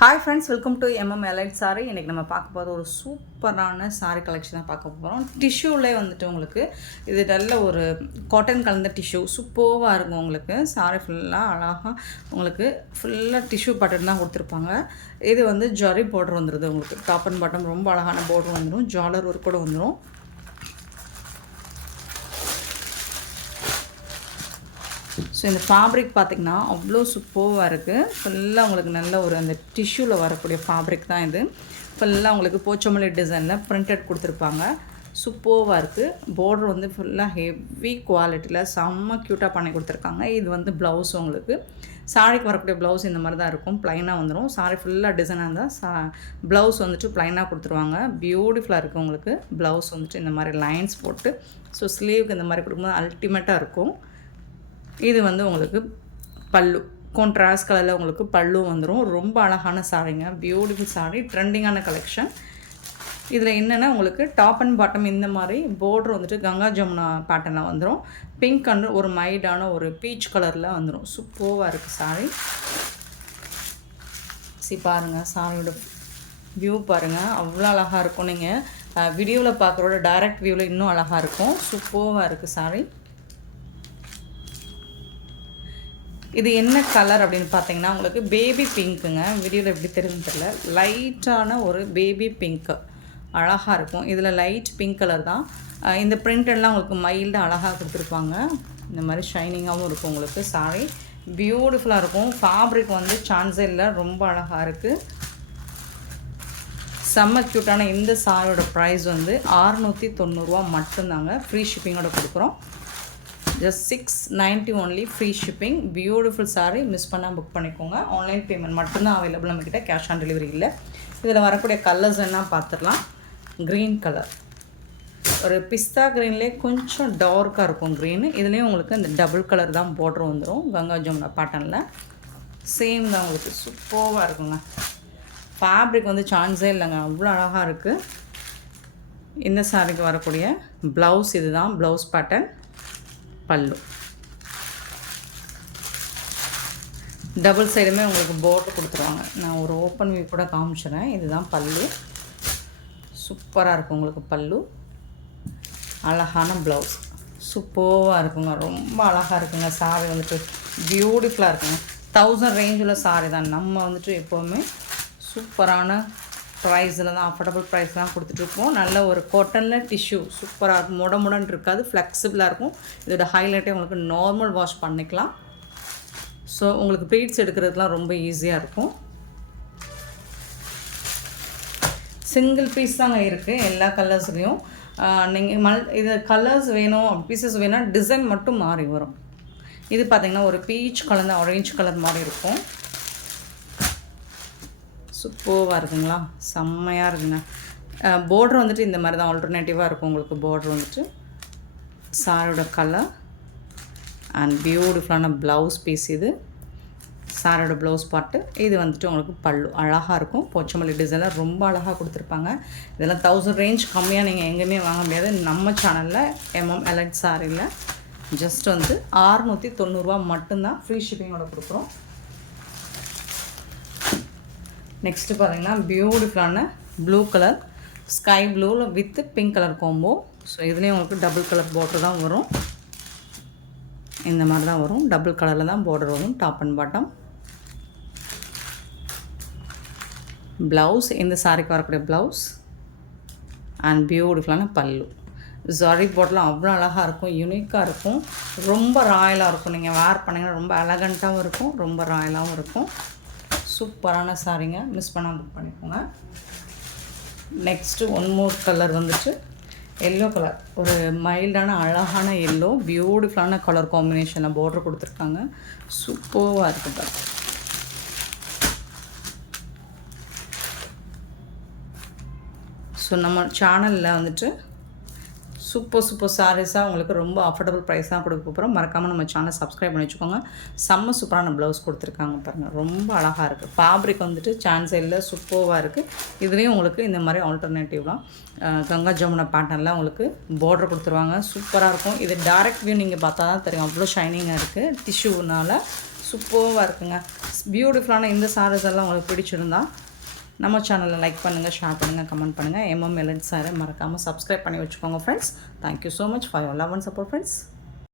Hi friends, welcome to Elite sari. இன்றைக்கி நம்ம பார்க்க போகிற ஒரு சூப்பரான சாரி கலெக்ஷன் தான் பார்க்க போகிறோம். டிஷ்யூலே வந்துட்டு உங்களுக்கு இது நல்ல ஒரு காட்டன் கலந்த டிஷ்யூ சூப்பராக இருக்கும். உங்களுக்கு சாரி ஃபுல்லாக அழகாக உங்களுக்கு ஃபுல்லாக டிஷ்யூ பேட்டர்ன் தான் கொடுத்துருப்பாங்க. இது வந்து ஜரி பார்டர் வந்துடுது. உங்களுக்கு டாப் அண்ட் பாட்டம் ரொம்ப அழகான பார்டர் வந்துடும். ஜாலர் ஒர்க் கூட வந்துடும். ஸோ இந்த ஃபேப்ரிக் பார்த்திங்கன்னா அவ்வளோ சூப்பராக இருக்குது. ஃபுல்லாக உங்களுக்கு நல்ல ஒரு அந்த டிஷ்யூவில் வரக்கூடிய ஃபேப்ரிக் தான் இது. ஃபுல்லாக உங்களுக்கு போச்சமல்லி டிசைனில் ப்ரிண்டட் கொடுத்துருப்பாங்க. சூப்பராக இருக்குது. பார்டர் வந்து ஃபுல்லாக ஹெவி குவாலிட்டியில் செம்ம க்யூட்டாக பண்ணி கொடுத்துருக்காங்க. இது வந்து ப்ளவுஸ் உங்களுக்கு சாரிக்கு வரக்கூடிய ப்ளவுஸ் இந்த மாதிரி தான் இருக்கும். ப்ளைனாக வந்துடும். சாரி ஃபுல்லாக டிசைனாக இருந்தால் ப்ளவுஸ் வந்துட்டு ப்ளைனாக கொடுத்துருவாங்க. பியூட்டிஃபுல்லாக இருக்குது. உங்களுக்கு ப்ளவுஸ் வந்துட்டு இந்த மாதிரி லைன்ஸ் போட்டு ஸோ ஸ்லீவுக்கு இந்த மாதிரி கொடுக்கும்போது அல்டிமேட்டாக இருக்கும். இது வந்து உங்களுக்கு பல்லு கான்ட்ராஸ்ட் கலரில் உங்களுக்கு பல்லு வந்துடும். ரொம்ப அழகான சாரீங்க, பியூட்டிஃபுல் சாரீ, ட்ரெண்டிங்கான கலெக்ஷன். இதில் என்னென்னா உங்களுக்கு டாப் அண்ட் பாட்டம் இந்த மாதிரி பார்டர் வந்துட்டு கங்கா ஜமுனா பேட்டர்னில் வந்துடும். பிங்க் அண்ட் ஒரு மைல்டான ஒரு பீச் கலரில் வந்துடும். சூப்பராக இருக்குது சாரீ. பாருங்கள் சாரியோட வியூ பாருங்கள், அவ்வளோ அழகாக இருக்கும். நீங்கள் வீடியோவில் பார்க்குறோட டைரக்ட் வியூவில் இன்னும் அழகாக இருக்கும். சூப்பராக இருக்குது சாரீ. இது என்ன கலர் அப்படின்னு பார்த்தீங்கன்னா உங்களுக்கு பேபி பிங்க்குங்க. வீடியோவில் எப்படி தெரியுதுன்னு தெரியல. லைட்டான ஒரு பேபி பிங்க்கு அழகாக இருக்கும். இதில் லைட் பிங்க் கலர் தான். இந்த பிரிண்டெல்லாம் உங்களுக்கு மைல்டாக அழகாக கொடுத்துருப்பாங்க. இந்த மாதிரி ஷைனிங்காகவும் இருக்கும். உங்களுக்கு சாரி பியூட்டிஃபுல்லாக இருக்கும். ஃபேப்ரிக் வந்து சான்ஸே இல்லை, ரொம்ப அழகாக இருக்குது. செம்ம க்யூட்டான இந்த சாரியோட ப்ரைஸ் வந்து 690 மட்டும்தாங்க. ஃப்ரீ ஷிப்பிங்கோட கொடுக்குறோம். Just 690 only, free shipping. Beautiful sari, miss பண்ணால் புக் பண்ணிக்கோங்க. ஆன்லைன் பேமெண்ட் மட்டும்தான் அவைலபிள் நம்மக்கிட்ட, கேஷ் ஆன் டெலிவரி இல்லை. இதில் வரக்கூடிய கலர்ஸ் என்ன பார்த்துடலாம். க்ரீன் கலர், ஒரு பிஸ்தா க்ரீன்லேயே கொஞ்சம் டார்க்காக இருக்கும் க்ரீனு. இதுலேயும் உங்களுக்கு இந்த டபுள் கலர் தான் பார்டர் வந்துடும். கங்கா ஜமுனா பேட்டர்னில் சேம் தான். உங்களுக்கு சூப்பராக இருக்குங்க. ஃபேப்ரிக் வந்து சான்ஸே இல்லைங்க, அவ்வளோ அழகாக இருக்குது. இந்த சாரிக்கு வரக்கூடிய ப்ளவுஸ் இது தான். ப்ளவுஸ் பேட்டர்ன், பல்லு டபுள் சைடுமே உங்களுக்கு பார்டர் கொடுத்துருவாங்க. நான் ஒரு ஓப்பன் வியூ கூட காமிச்சிடுறேன். இதுதான் பல்லு. சூப்பராக இருக்கும் உங்களுக்கு பல்லு. அழகான ப்ளவுஸ் சூப்பராக இருக்குங்க. ரொம்ப அழகாக இருக்குங்க. சாரி வந்துட்டு பியூட்டிஃபுல்லாக இருக்குங்க. 1000 ரேஞ்சில் சாரி தான். நம்ம வந்துட்டு எப்போவுமே சூப்பரான ப்ரைஸில் தான், அஃபோர்டபுள் ப்ரைஸ் தான் கொடுத்துட்ருப்போம். நல்ல ஒரு காட்டனில் டிஷ்யூ சூப்பராக இருக்கும். முடன் இருக்காது, ஃப்ளெக்சிபிளாக இருக்கும். இதோட ஹைலைட்டே உங்களுக்கு நார்மல் வாஷ் பண்ணிக்கலாம். ஸோ உங்களுக்கு ப்ளீட்ஸ் எடுக்கிறதுலாம் ரொம்ப ஈஸியாக இருக்கும். சிங்கிள் பீஸ் தாங்க இருக்குது எல்லா கலர்ஸ்லேயும். நீங்கள் இது கலர்ஸ் வேணும், பீசஸ் வேணால் டிசைன் மட்டும் மாறி வரும். இது பார்த்திங்கன்னா ஒரு பீச் கலந்த ஆரஞ்சு கலர் மாதிரி இருக்கும். சூப்பராக இருக்குங்களா, செம்மையாக இருக்குங்க. பார்டர் வந்துட்டு இந்த மாதிரி தான் ஆல்டர்னேட்டிவாக இருக்கும். உங்களுக்கு பார்டர் வந்துட்டு சாரோட கலர் அண்ட் பியூட்டிஃபுல்லான ப்ளவுஸ் பீஸ். இது சாரோட ப்ளவுஸ் பார்ட்டு. இது வந்துட்டு உங்களுக்கு பல்லு அழகாக இருக்கும். போச்சமல்லி டிசைனில் ரொம்ப அழகாக கொடுத்துருப்பாங்க. இதெல்லாம் 1000 ரேஞ்ச் கம்மியாக நீங்கள் எங்கேயுமே வாங்க முடியாது. நம்ம சேனலில் எலைட் சாரியில் ஜஸ்ட் வந்து 690 மட்டும்தான், ஃப்ரீ ஷிப்பிங்கோட கொடுக்குறோம். நெக்ஸ்ட்டு பார்த்தீங்கன்னா பியூட்டிஃபுல்லான ப்ளூ கலர், ஸ்கை ப்ளூவில் with pink colour combo. So இதுலேயும் உங்களுக்கு டபுள் கலர் பார்டர் தான் வரும். இந்த மாதிரி தான் வரும். டபுள் கலரில் தான் பார்டர் வரும். Top and bottom. ப்ளவுஸ் இந்த சாரிக்கு வரக்கூடிய ப்ளவுஸ் அண்ட் பியூட்டிஃபுல்லான பல்லு. ஜரி பார்டர்லாம் அவ்வளோ அழகாக இருக்கும், யூனிக்காக இருக்கும், ரொம்ப ராயலாக இருக்கும். நீங்கள் வேர் பண்ணிங்கன்னா ரொம்ப எலகண்ட்டாகவும் இருக்கும், ரொம்ப ராயலாகவும் இருக்கும். சூப்பரான சாரிங்க, மிஸ் பண்ணால் புக் பண்ணிக்கோங்க. நெக்ஸ்ட்டு ஒன் மோர் கலர் வந்துட்டு எல்லோ கலர், ஒரு மைல்டான அழகான எல்லோ, பியூட்டிஃபுல்லான கலர் காம்பினேஷனில் பார்டர் கொடுத்துருக்காங்க. சூப்பராக இருக்குது. ஸோ நம்ம சேனலில் வந்துட்டு சூப்பர் சாரீஸாக உங்களுக்கு ரொம்ப அஃபோர்டபுள் ப்ரைஸ் தான் கொடுக்க போகிறோம். மறக்காமல் நம்ம சேனல் சப்ஸ்கிரைப் பண்ணி வச்சுக்கோங்க. செம்ம சூப்பரான ப்ளவுஸ் கொடுத்துருக்காங்க பாருங்கள், ரொம்ப அழகாக இருக்குது. ஃபேப்ரிக் வந்துட்டு சான்ஸே இல்லை, சூப்பராக இருக்குது. இதுலேயும் உங்களுக்கு இந்த மாதிரி ஆல்டர்னேட்டிவ்லாம் கங்கா ஜமுனா பேட்டர்னில் உங்களுக்கு பார்டர் கொடுத்துருவாங்க. சூப்பராக இருக்கும். இது டைரக்ட் வியூ நீங்கள் பார்த்தா தான் தெரியும், அவ்வளோ ஷைனிங்காக இருக்குது டிஷ்யூனால். சூப்பராக இருக்குங்க. பியூட்டிஃபுல்லான இந்த சாரீஸ் எல்லாம் உங்களுக்கு பிடிச்சிருந்தா நம்ம சேனலை லைக் பண்ணுங்கள், ஷேர் பண்ணுங்கள், கமெண்ட் பண்ணுங்கள். MM Melody சாரை மறக்காமல் சப்ஸ்கிரைப் பண்ணி வச்சுக்கோங்க friends. Thank you so much for your love and support friends.